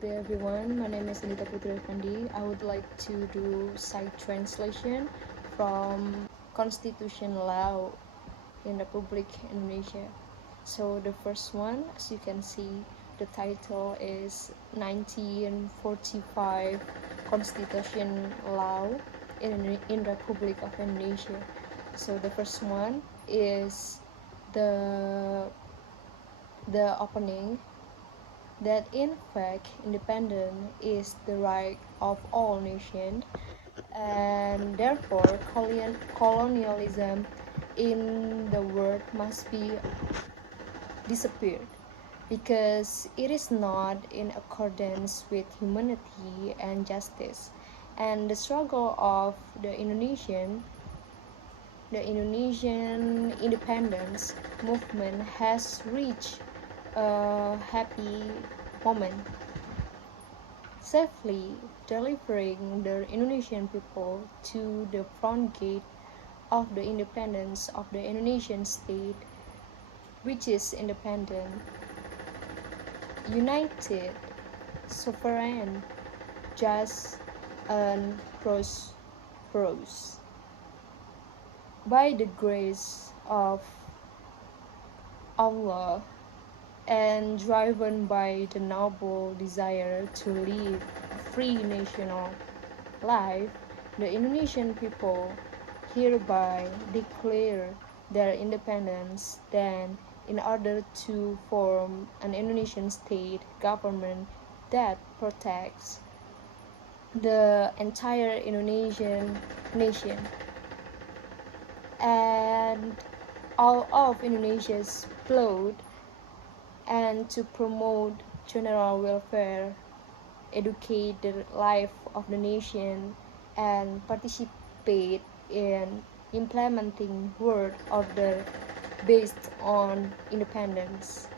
Hey everyone, my name is Andita Putri Effendi. I would like to do side translation from Constitution Law in Republic Indonesia. So the first one, as you can see, the title is 1945 Constitution Law in Republic of Indonesia. So the first one is the opening that in fact independence is the right of all nations, and therefore colonialism in the world must be disappeared because it is not in accordance with humanity and justice. And the struggle of the Indonesian independence movement has reached a happy moment, safely delivering the Indonesian people to the front gate of the independence of the Indonesian state, which is independent, united, sovereign, just, and prosperous. By the grace of Allah and driven by the noble desire to live a free national life, the Indonesian people hereby declare their independence. Then, in order to form an Indonesian state government that protects the entire Indonesian nation and all of Indonesia's blood, and to promote general welfare, educate the life of the nation, and participate in implementing world order based on independence,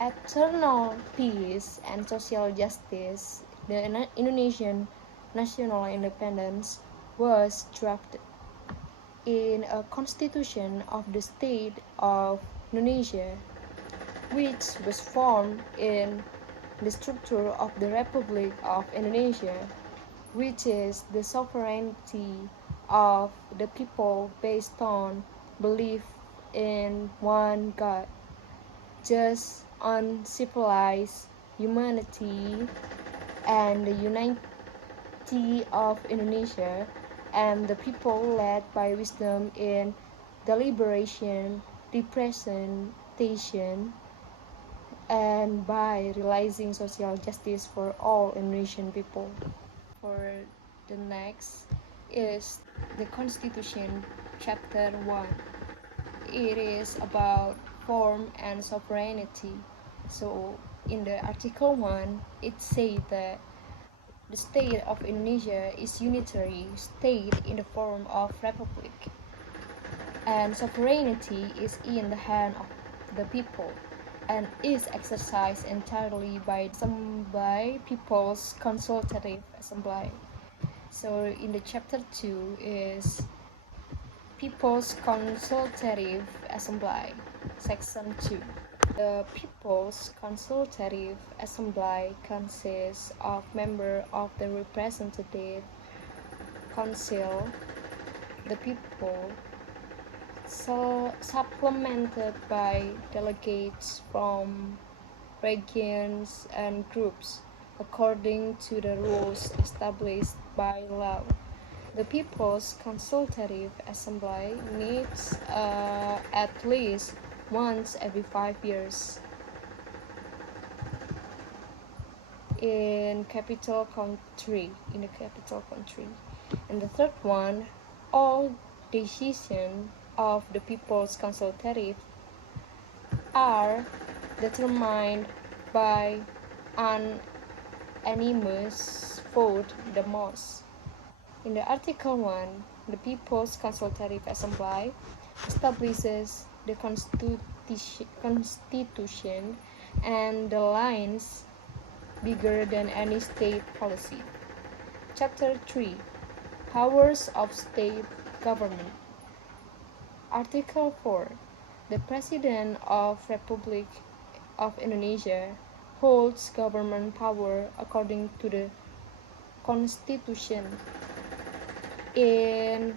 eternal peace, and social justice. The Indonesian national independence was drafted in a constitution of the state of Indonesia, which was formed in the structure of the Republic of Indonesia, which is the sovereignty of the people based on belief in one God, just uncivilized humanity, and the unity of Indonesia, and the people led by wisdom in deliberation, representation, and by realizing social justice for all Indonesian people. For the next is the Constitution, Chapter 1. It is about form and sovereignty. So in the Article 1, it says that the state of Indonesia is unitary state in the form of republic, and sovereignty is in the hand of the people and is exercised entirely by the People's Consultative Assembly. So in the chapter 2 is People's Consultative Assembly, section 2. The People's Consultative Assembly consists of members of the Representative Council, the people, supplemented by delegates from regions and groups according to the rules established by law. The People's Consultative Assembly meets at least once every 5 years in the capital country. And the third one, all decisions of the People's Consultative are determined by an unanimous vote the most. In the Article 1, the People's Consultative Assembly establishes the Constitution and the lines bigger than any state policy. Chapter 3, Powers of State Government. Article 4, the President of Republic of Indonesia holds government power according to the Constitution. In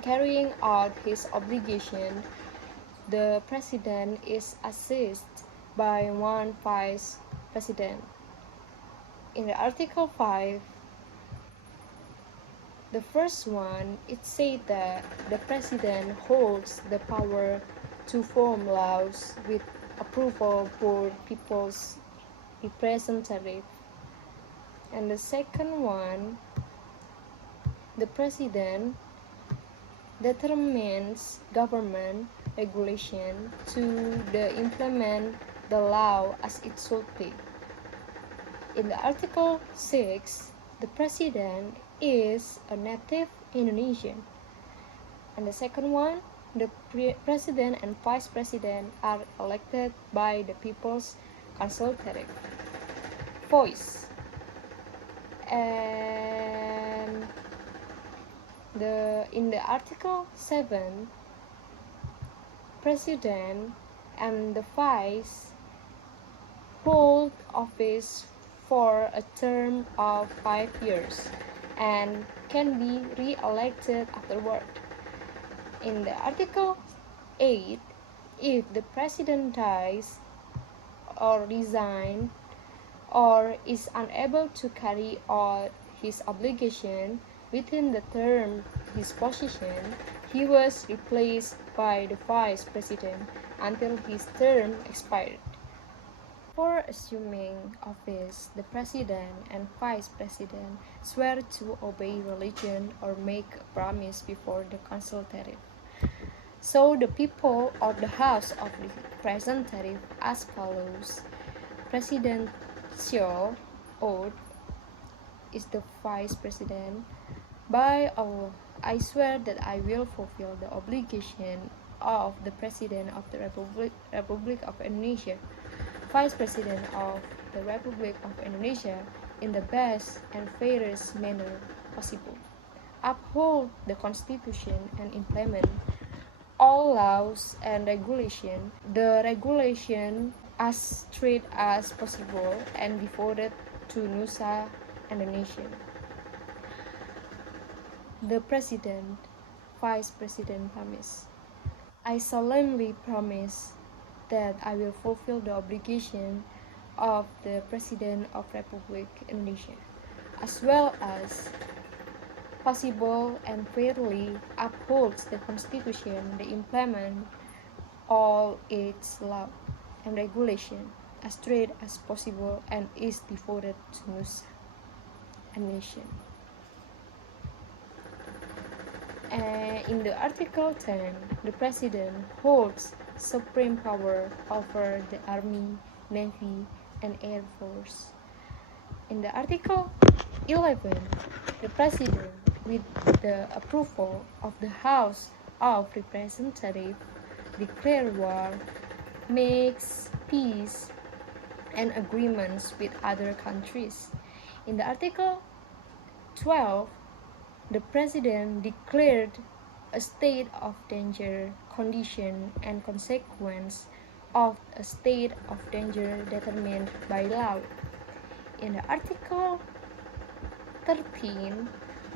carrying out his obligation, the president is assisted by one vice president. In the Article 5, the first one, it said that the president holds the power to form laws with approval for people's representative. And the second one, the president determines government regulation to implement the law as it should be. In the Article 6, the president is a native Indonesian. And the second one, the president and vice president are elected by the people's consultative voice. And in the Article 7, president and the vice hold office for a term of 5 years and can be re-elected afterward. In the Article 8, if the president dies or resigns or is unable to carry out his obligation within the term of his position, he was replaced by the vice president until his term expired. For assuming office, the president and vice president swear to obey religion or make a promise before the consultative. So the people of the House of Representatives as follows: presidential oath is the vice president. By Allah, I swear that I will fulfill the obligation of the President of the Republic of Indonesia, Vice President of the Republic of Indonesia, in the best and fairest manner possible. Uphold the Constitution and implement all laws and regulations. The regulation as straight as possible and devoted to Nusa Indonesia. The President, Vice President promise. I solemnly promise that I will fulfill the obligation of the President of Republic Indonesia, as well as possible and fairly upholds the Constitution, the implement all its law and regulation as straight as possible and is devoted to Nusa Indonesia. In the Article 10, the President holds supreme power over the Army, Navy, and Air Force. In the Article 11, the President, with the approval of the House of Representatives, declares war, makes peace and agreements with other countries. In the Article 12, the President declared a state of danger, condition, and consequence of a state of danger determined by law. In the Article 13,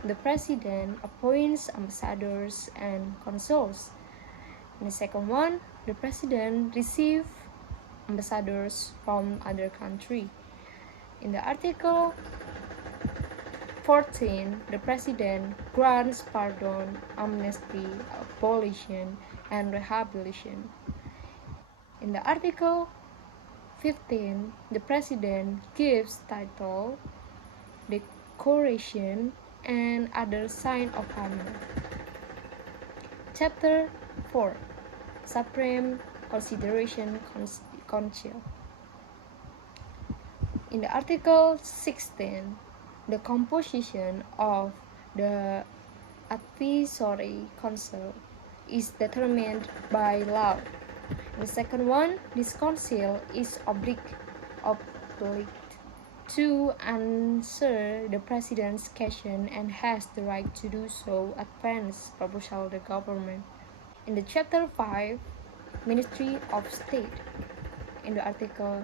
the President appoints ambassadors and consuls. In the second one, the President receives ambassadors from other countries. In the Article 14, the President grants pardon, amnesty, abolition, and rehabilitation. In the Article 15, the President gives title, decoration, and other sign of honor. Chapter 4, Supreme Consideration Council. In the Article 16, the composition of the Advisory Council is determined by law. The second one, this council is obliged to answer the President's question and has the right to do so, advance proposal the government. In the Chapter 5, Ministry of State, in the Article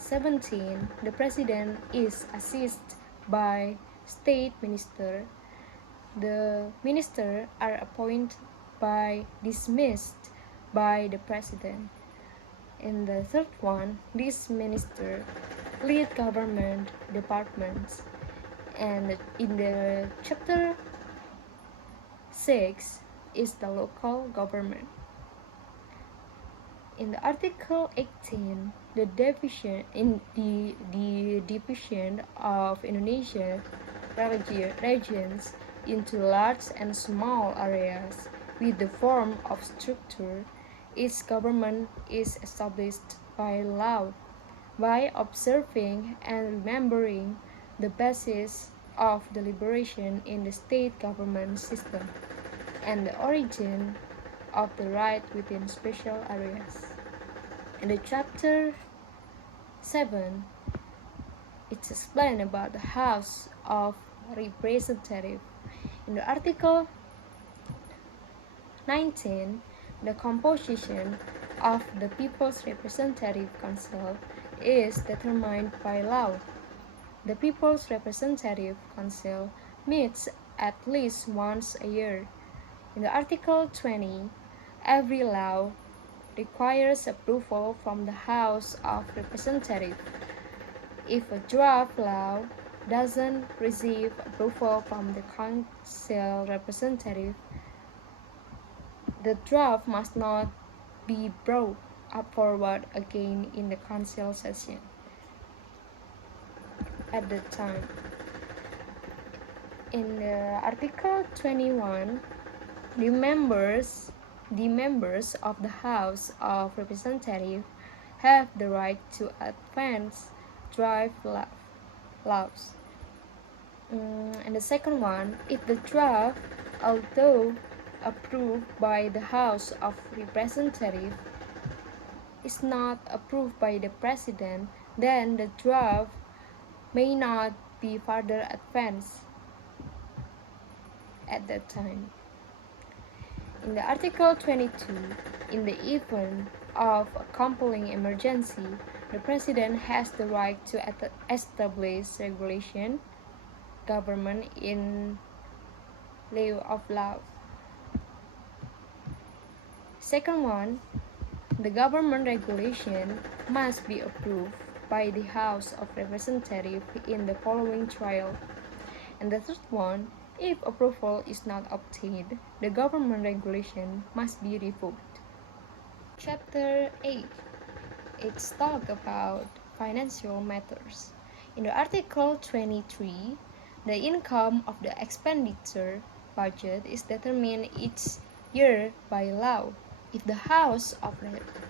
17, the president is assisted by state minister. The ministers are appointed by dismissed by the president. In the third one, this minister lead government departments. And in the chapter 6 is the local government. In the Article 18, the division of Indonesia regions into large and small areas with the form of structure, its government is established by law, by observing and remembering the basis of deliberation in the state government system and the origin of the right within special areas. In the chapter 7, it's explained about the House of Representatives. In the Article 19, the composition of the People's Representative Council is determined by law. The People's Representative Council meets at least once a year. In the Article 20, every law requires approval from the House of Representatives. If a draft law doesn't receive approval from the Council representative, the draft must not be brought up forward again in the Council session. At the time, in Article 21, the members of the House of Representatives have the right to advance draft laws. And the second one, if the draft, although approved by the House of Representatives, is not approved by the President, then the draft may not be further advanced at that time. In the Article 22, in the event of a compelling emergency, the President has the right to establish regulation government in lieu of law. Second one, the government regulation must be approved by the House of Representatives in the following trial. And the third one, if approval is not obtained, the government regulation must be revoked. Chapter 8. It's talk about financial matters. In the Article 23, the income of the expenditure budget is determined each year by law. If the House of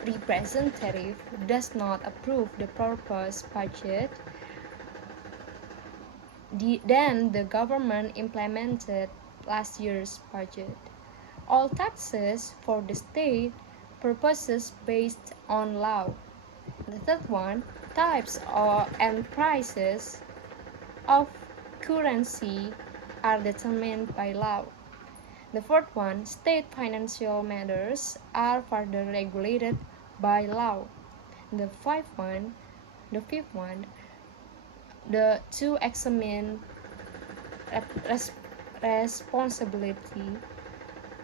Representatives does not approve the proposed budget, then the government implemented last year's budget. All taxes for the state purposes based on law. The third one, types and prices of currency are determined by law. The fourth one, state financial matters are further regulated by law. The fifth one, to examine responsibility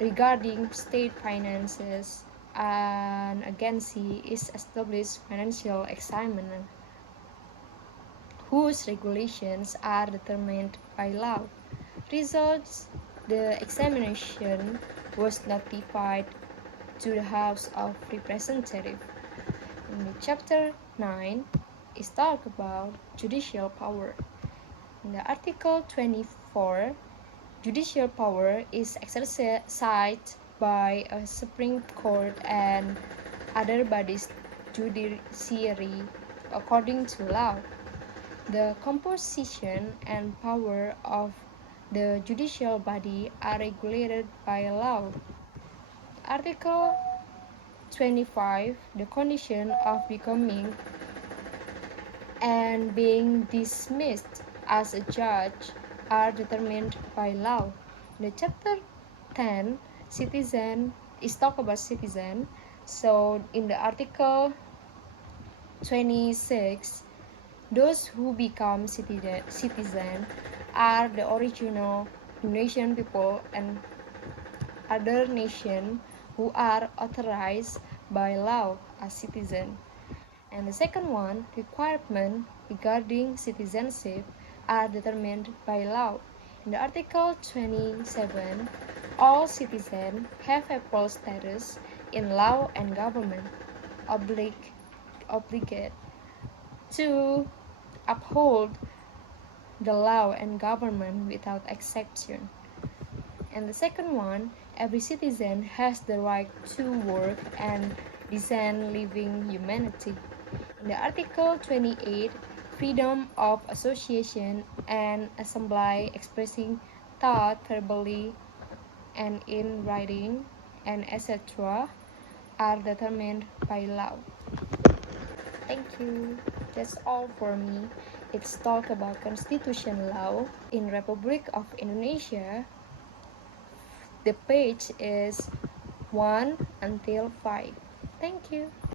regarding state finances, an agency is established financial examiner whose regulations are determined by law. Results, the examination was notified to the House of Representatives. In Chapter 9 is talk about judicial power. In the Article 24, judicial power is exercised by a Supreme Court and other bodies judiciary according to law. The composition and power of the judicial body are regulated by law. Article 25, the condition of becoming and being dismissed as a judge are determined by law. The chapter 10, citizen, is talk about citizen. So in the article 26, those who become citizen are the original Indonesian people and other nations who are authorized by law as citizen. And the second one, requirements regarding citizenship are determined by law. In the Article 27, all citizens have equal status in law and government, obligate to uphold the law and government without exception. And the second one, every citizen has the right to work and decent living humanity. In the Article 28, freedom of association and assembly expressing thought verbally and in writing and etc. are determined by law. Thank you. That's all for me. It's talk about constitution law in Republic of Indonesia. The page is 1 until 5. Thank you.